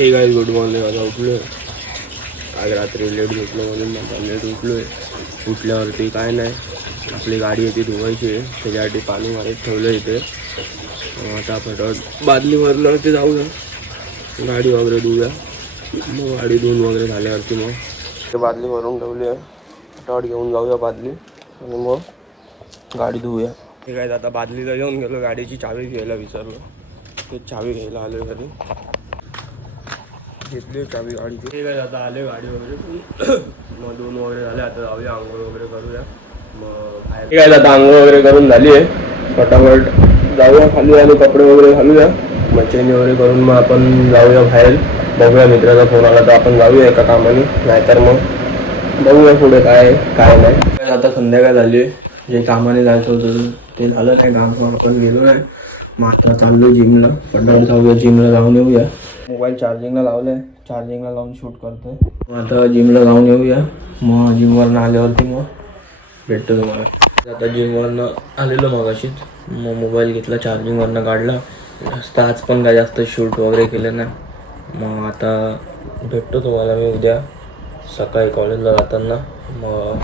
हे guys good morning. आता उठलो आहे. आज रात्री लेट झोपलो म्हणून आता लेट उठलो आहे. उठल्यावरती काय नाही, आपली गाडी येते धुवायची आहे, त्याच्यासाठी पाणी मारत ठेवलं इथे. आता फटाफट बादली भरल्यावरती जाऊया, गाडी वगैरे धुऊया. मग गाडी धुवून वगैरे झाल्यावरती मग ते बादली भरून ठेवली आहे, फटाफट घेऊन जाऊया बादली आणि मग गाडी धुऊया. ठीक आहे. आता बादलीला घेऊन गेलो, गाडीची चावी घ्यायला विसरलो, तेच चावी घ्यायला आलो घरी. घेतली चावी गाडीची. ठीक आहे. आता आले गाडी वगैरे मग धुवून वगैरे झाले. आता जाऊया, आंघोळ वगैरे करूया. मग ठीक आहे. आता आंघोळ वगैरे करून झाली आहे, फटाफट जाऊया खाली आणि कपडे वगैरे घालूया. मग चेंज वगैरे करून मग आपण जाऊया बाहेर. बघूया, मित्राचा फोन आला तर आपण जाऊया एका कामाने, नाहीतर मग बघूया पुढे काय काय नाही. आता संध्याकाळ झाली आहे, जे कामाने जायचं होतं ते झालं नाही, काम आपण गेलो नाही. मग आता चाललो जिमला, फटाफट जाऊया जिमला जाऊन येऊया. मोबाईल चार्जिंगला लावलं आहे, चार्जिंगला लावून शूट करतोय. मग आता जिमला जाऊन येऊया. मग जिमवरनं आल्यावरती मग भेटतो तुम्हाला. आता जिमवरनं आलेलो मग अशीच, मग मोबाईल घेतला, चार्जिंगवरनं काढला. जास्त आज पण काय जास्त शूट वगैरे केलं नाही. मग आता भेटतो तुम्हाला मी उद्या सकाळी कॉलेजला जाताना. मग